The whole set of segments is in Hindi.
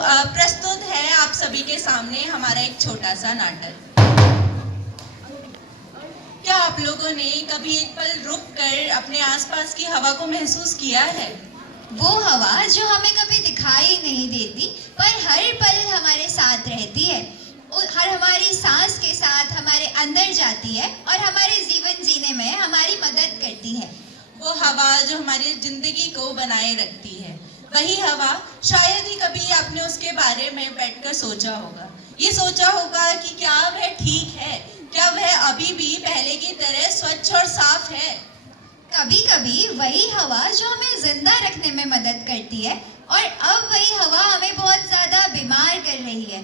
प्रस्तुत है आप सभी के सामने हमारा एक छोटा सा नाटक। क्या आप लोगों ने कभी एक पल रुक कर अपने आसपास की हवा को महसूस किया है? वो हवा जो हमें कभी दिखाई नहीं देती पर हर पल हमारे साथ रहती है, हर हमारी सांस के साथ हमारे अंदर जाती है और हमारे जीवन जीने में हमारी मदद करती है। वो हवा जो हमारी जिंदगी को बनाए रखती है, वही हवा शायद ही कभी आपने उसके बारे में बैठकर सोचा होगा। ये सोचा होगा कि क्या वह ठीक है, क्या वह अभी भी पहले की तरह स्वच्छ और साफ है। कभी कभी वही हवा जो हमें जिंदा रखने में मदद करती है और अब वही हवा हमें बहुत ज्यादा बीमार कर रही है।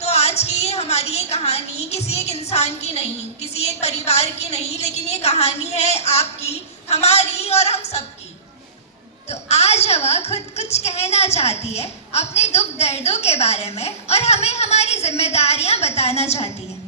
तो आज की हमारी ये कहानी किसी एक इंसान की नहीं, किसी एक परिवार की नहीं, लेकिन ये कहानी है आपकी, हमारी और हम सबकी। तो आज हवा खुद कुछ कहना चाहती है अपने दुख दर्दों के बारे में और हमें हमारी जिम्मेदारियां बताना चाहती है।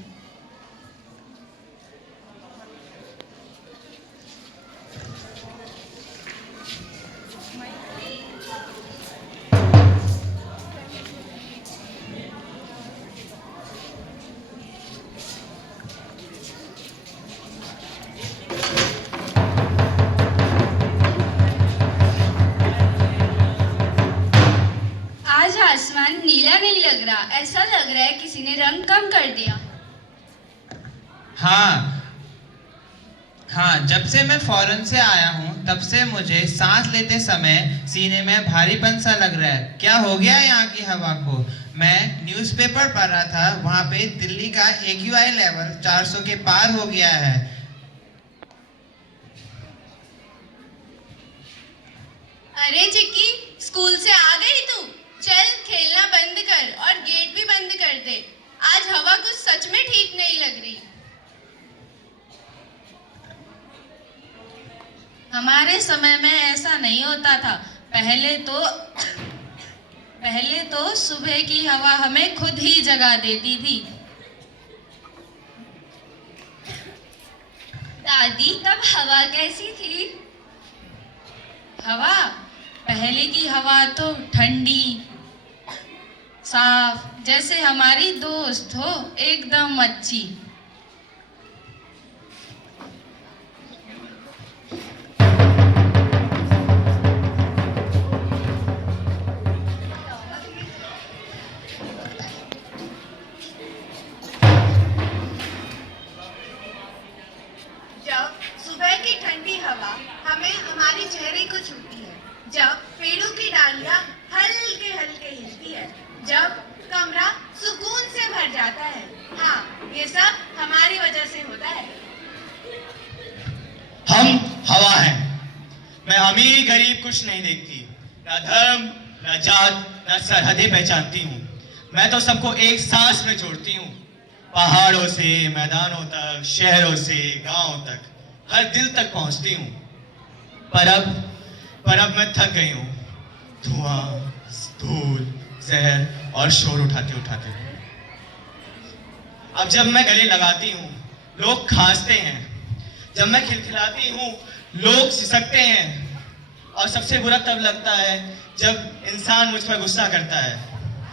आसमान नीला नहीं लग रहा, ऐसा लग रहा है किसी ने रंग कम कर दिया। हाँ, जब से मैं फॉरेन से आया हूँ तब से मुझे सांस लेते समय सीने में भारीपन सा लग रहा है। क्या हो गया यहाँ की हवा को? मैं न्यूज़पेपर पढ़ रहा था, वहाँ पे दिल्ली का AQI लेवल 400 के पार हो गया है। अरे चिक्की, स्कूल से आ गई तू? चल खेलना बंद कर और गेट भी बंद कर दे। आज हवा कुछ सच में ठीक नहीं लग रही। हमारे समय में ऐसा नहीं होता था। पहले तो सुबह की हवा हमें खुद ही जगा देती थी। दादी, तब हवा कैसी थी? हवा, पहले की हवा तो ठंडी साफ, जैसे हमारी दोस्त हो, एकदम अच्छी। जब सुबह की ठंडी हवा हमें हमारे चेहरे को छूती है, जब पेड़ों की डालियां हल्के हल्के हिलती है, जब कमरा सुकून से भर जाता है। हाँ, ये सब हमारी वजह से होता है। हम हवा हैं। मैं अमीर गरीब कुछ नहीं देखती, ना धर्म, ना जात, ना सरहदें पहचानती हूँ। मैं तो सबको एक सांस में जोड़ती हूँ। पहाड़ों से मैदानों तक, शहरों से गांवों तक, हर दिल तक पहुँचती हूँ। पर अब मैं थक गई हूँ। धुआं, धूल, जहर और शोर उठाते उठाते। अब जब मैं गले लगाती हूँ, लोग खांसते हैं। जब मैं खिलखिलाती हूँ, लोग सिसकते हैं। और सबसे बुरा तब लगता है जब इंसान मुझ पर गुस्सा करता है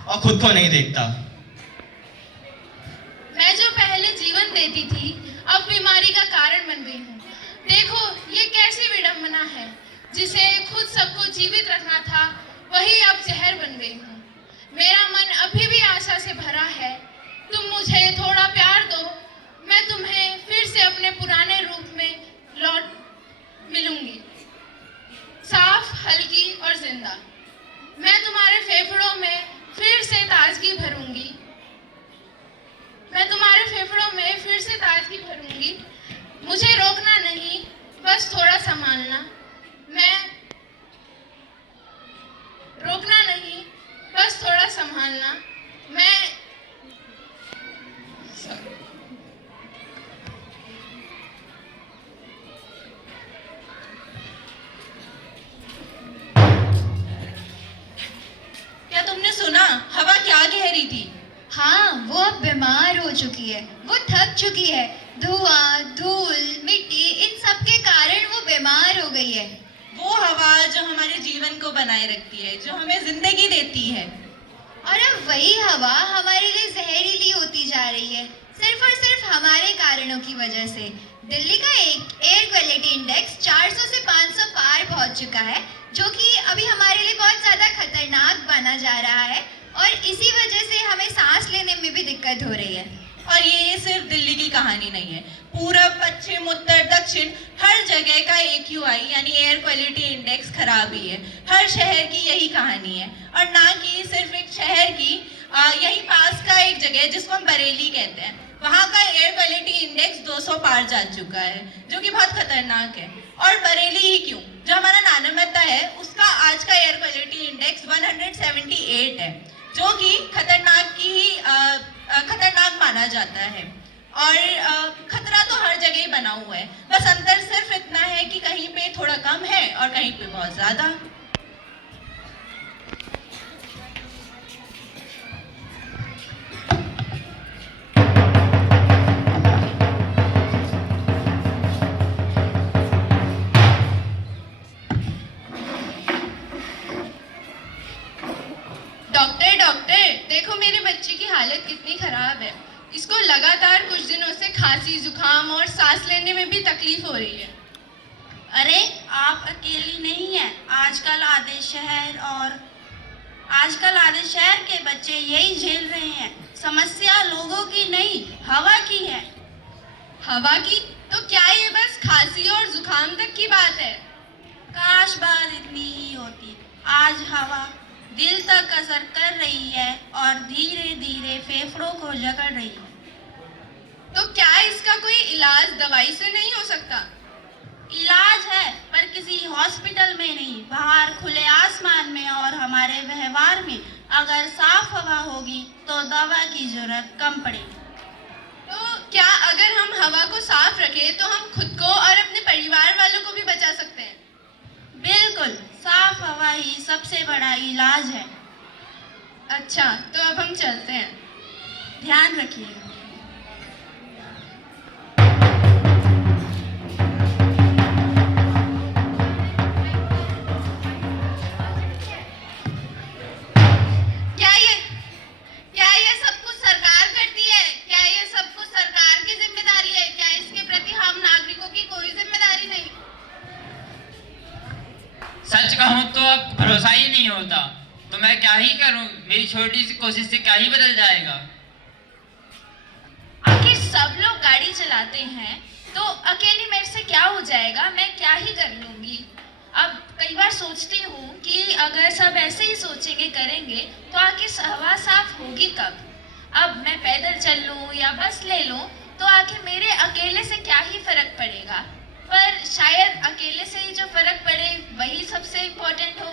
और खुद को नहीं देखता। मैं जो पहले जीवन देती थी, अब बीमारी का कारण बन गई हूँ। देखो, ये कैसी विडंबना है। जिसे खुद सबको जीवित रखना था, वही अब जहर बन गई हूँ। मेरा मन अभी भी आशा से भरा है। तुम मुझे थोड़ा प्यार दो, मैं तुम्हें फिर से अपने पुराने रूप में लौट मिलूंगी, साफ, हल्की और जिंदा। मैं तुम्हारे फेफड़ों में फिर से ताजगी भरूंगी। मुझे रोकना नहीं, बस थोड़ा संभालना। मैं रोकना नहीं, बस थोड़ा संभालना। मैं क्या तुमने सुना? हवा क्या कह रही थी? हाँ, वो अब बीमार हो चुकी है, वो थक चुकी है। धुआं, धूल, मिट्टी, इन सब के कारण वो बीमार हो गई है। वो हवा जो हमारे जीवन को बनाए रखती है, जो हमें जिंदगी देती है। और अब वही हवा हमारे लिए जहरीली होती जा रही है, सिर्फ और सिर्फ हमारे कारणों की वजह से। दिल्ली का एक एयर क्वालिटी इंडेक्स 400 से 500 पार पहुंच चुका है, जो कि अभी हमारे लिए बहुत ज़्यादा खतरनाक माना जा रहा है, और इसी वजह से हमें सांस लेने में भी दिक्कत हो रही है। और ये सिर्फ दिल्ली की कहानी नहीं है, पूरब, पश्चिम, उत्तर, दक्षिण हर जगह का AQI यानी एयर क्वालिटी इंडेक्स खराब ही है। हर शहर की यही कहानी है, और ना कि सिर्फ एक शहर की, यही पास का एक जगह जिसको हम बरेली कहते हैं, वहाँ का एयर क्वालिटी इंडेक्स 200 पार जा चुका है, जो कि बहुत खतरनाक है। और बरेली ही क्यों, जो हमारा नानमद्दा है उसका आज का एयर क्वालिटी इंडेक्स 178 है, जो कि खतरनाक माना जाता है। और खतरा तो हर जगह ही बना हुआ है, बस अंतर सिर्फ इतना है कि कहीं पे थोड़ा कम है और कहीं पे बहुत ज़्यादा। डॉक्टर डॉक्टर, देखो मेरे बच्चे की हालत कितनी खराब है। इसको लगातार कुछ दिनों से खांसी, जुकाम और सांस लेने में भी तकलीफ हो रही है। अरे आप अकेली नहीं हैं, आजकल आधे शहर के बच्चे यही झेल रहे हैं। समस्या लोगों की नहीं, हवा की है। हवा की? तो क्या ये बस खांसी और जुकाम तक की बात है? काश बात इतनी ही होती। आज हवा दिल तक असर कर रही है और धीरे धीरे फेफड़ों को जकड़ रही है। तो क्या इसका कोई इलाज दवाई से नहीं हो सकता? इलाज है, पर किसी हॉस्पिटल में नहीं, बाहर खुले आसमान में और हमारे व्यवहार में। अगर साफ हवा होगी तो दवा की जरूरत कम पड़ेगी। तो क्या अगर हम हवा को साफ रखें तो हम खुद को और अपने परिवार वालों को भी बचा सकते हैं? बिल्कुल, साफ हवा ही सबसे बड़ा इलाज है। अच्छा, तो अब हम चलते हैं। ध्यान रखिएगा। क्या ये सब कुछ सरकार करती है? क्या ये सब कुछ सरकार की जिम्मेदारी है? क्या इसके प्रति हम नागरिकों की कोई जिम्मेदारी नहीं? सच कहूं तो अब भरोसा ही नहीं होता, तो मैं क्या ही करूं? मेरी छोटी सी कोशिश से क्या ही बदल जाएगा? आखिर सब लोग गाड़ी चलाते हैं, तो अकेली मेरे से क्या हो जाएगा? मैं क्या ही कर लूंगी। अब कई बार सोचती हूँ कि अगर सब ऐसे ही सोचेंगे, करेंगे, तो आखिर हवा साफ होगी कब? अब मैं पैदल चल लूँ या बस ले लूँ, तो आखिर मेरे अकेले से क्या ही फर्क पड़ेगा? पर शायद अकेले से ही जो फर्क पड़े वही सबसे इम्पोर्टेंट हो।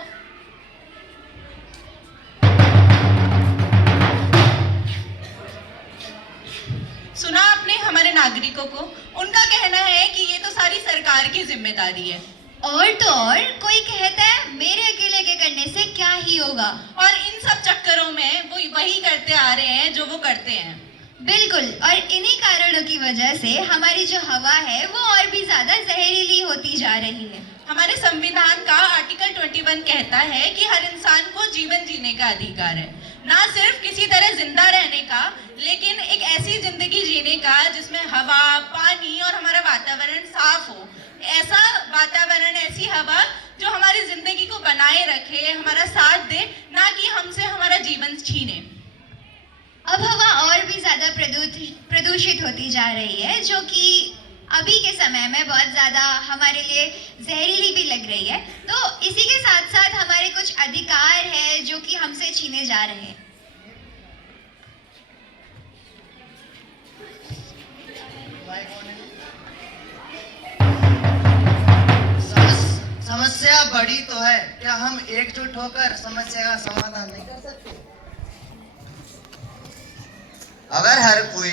सुना आपने हमारे नागरिकों को? उनका कहना है कि ये तो सारी सरकार की जिम्मेदारी है। और तो और कोई कहता है मेरे अकेले के करने से क्या ही होगा। और इन सब चक्करों में वो वही करते आ रहे हैं जो वो करते हैं। बिल्कुल, और इन्हीं कारणों की वजह से हमारी जो हवा है वो और भी ज्यादा जहरीली होती जा रही है। हमारे संविधान का आर्टिकल 21 कहता है कि हर इंसान को जीवन जीने का अधिकार है, ना सिर्फ किसी तरह जिंदा रहने का, लेकिन एक ऐसी जिंदगी जीने का जिसमें हवा, पानी और हमारा वातावरण साफ हो। ऐसा वातावरण, ऐसी हवा जो हमारी जिंदगी को बनाए रखे, हमारा साथ दे, ना कि हमसे हमारा जीवन छीने। अब हवा और भी ज्यादा प्रदूषित होती जा रही है, जो कि अभी के समय में बहुत ज्यादा हमारे लिए जहरीली भी लग रही है। तो इसी के साथ साथ हमारे कुछ अधिकार है जो कि हमसे छीने जा रहे हैं। समस्या बड़ी तो है, क्या हम एकजुट होकर समस्या का समाधान नहीं कर सकते? अगर हर कोई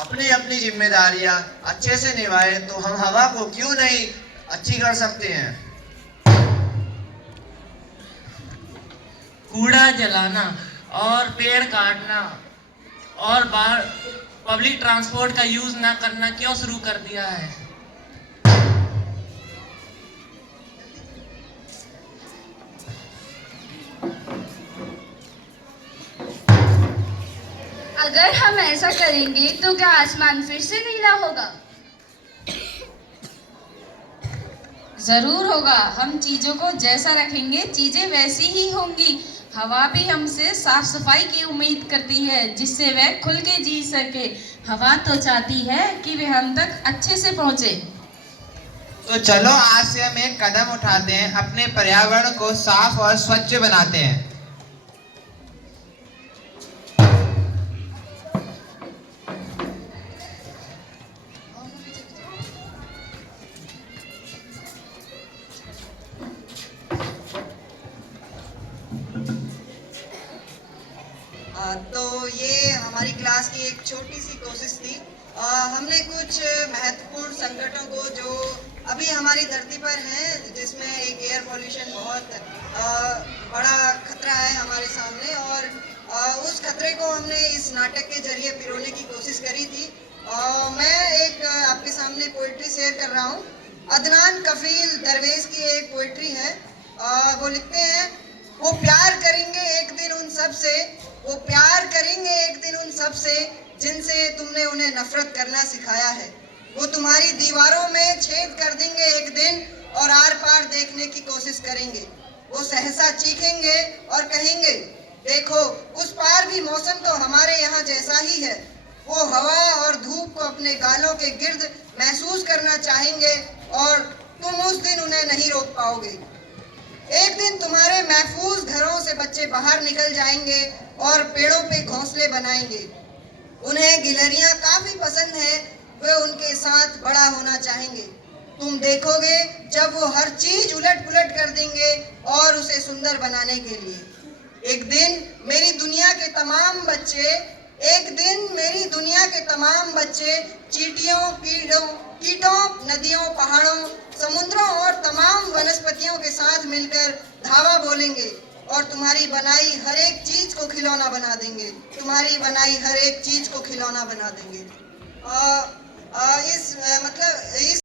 अपनी अपनी जिम्मेदारियां अच्छे से निभाए तो हम हवा को क्यों नहीं अच्छी कर सकते हैं। कूड़ा जलाना और पेड़ काटना और पब्लिक ट्रांसपोर्ट का यूज ना करना क्यों शुरू कर दिया है? अगर हम ऐसा करेंगे तो क्या आसमान फिर से नीला होगा? जरूर होगा। हम चीजों को जैसा रखेंगे चीजें वैसी ही होंगी। हवा भी हमसे साफ सफाई की उम्मीद करती है जिससे वह खुल के जी सके। हवा तो चाहती है कि वह हम तक अच्छे से पहुंचे। तो चलो आज से हम एक कदम उठाते हैं, अपने पर्यावरण को साफ और स्वच्छ बनाते हैं। तो ये हमारी क्लास की एक छोटी सी कोशिश थी। हमने कुछ महत्वपूर्ण संकटों को जो अभी हमारी धरती पर हैं, जिसमें एक एयर पोल्यूशन बहुत बड़ा खतरा है हमारे सामने, और उस खतरे को हमने इस नाटक के जरिए पिरोने की कोशिश करी थी। मैं एक आपके सामने पोइट्री शेयर कर रहा हूँ। अदनान कफील दरवेश की एक पोइट्री है। वो लिखते हैं, वो प्यार करेंगे एक दिन उन सब से, वो प्यार करेंगे एक दिन उन सब से जिनसे तुमने उन्हें नफरत करना सिखाया है। वो तुम्हारी दीवारों में छेद कर देंगे एक दिन और आर पार देखने की कोशिश करेंगे। वो सहसा चीखेंगे और कहेंगे, देखो उस पार भी मौसम तो हमारे यहाँ जैसा ही है। वो हवा और धूप को अपने गालों के गिर्द महसूस करना चाहेंगे और तुम उस दिन उन्हें नहीं रोक पाओगे। एक दिन तुम्हारे महफूज घरों से बच्चे बाहर निकल जाएंगे और पेड़ों पे घोंसले बनाएंगे। उन्हें गिलहरियां काफी पसंद है, वे उनके साथ बड़ा होना चाहेंगे। तुम देखोगे जब वो हर चीज उलट पुलट कर देंगे और उसे सुंदर बनाने के लिए। एक दिन मेरी दुनिया के तमाम बच्चे चींटियों, कीटों, नदियों, पहाड़ों, समुद्रों और तमाम वनस्पतियों के साथ मिलकर धावा बोलेंगे और तुम्हारी बनाई हर एक चीज को खिलौना बना देंगे। तुम्हारी बनाई हर एक चीज को खिलौना बना देंगे। इस